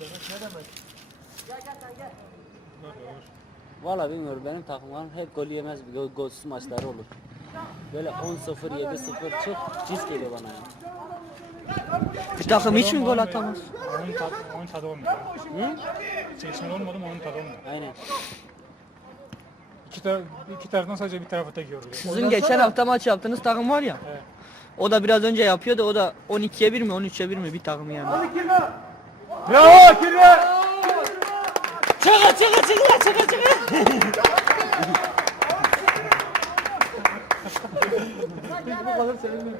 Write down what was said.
demek ne demek? Valla bilmiyorum benim takımlarım hep gol yemez bir gol, golsüz maçları olur. Böyle 10-0, 7-0 çok cins geliyor bana ya. Bir takım hiç mi gol atamaz? Onun tadı, onun tadı olmuyor. Hı? Seçmeli olmadı mı onun tadı olmuyor. Aynen. İki, taraf, iki taraftan sadece bir tarafı tek yoruluyor. Sizin geçen hafta maç yaptığınız takım var ya. Evet. O da biraz önce yapıyordu. O da 12'ye 1 mi 13'e 1 mi bir takım yani. Bravo Kirve! Çıkın çıkın çıkın çıkın çıkın. Bu kadar seninle.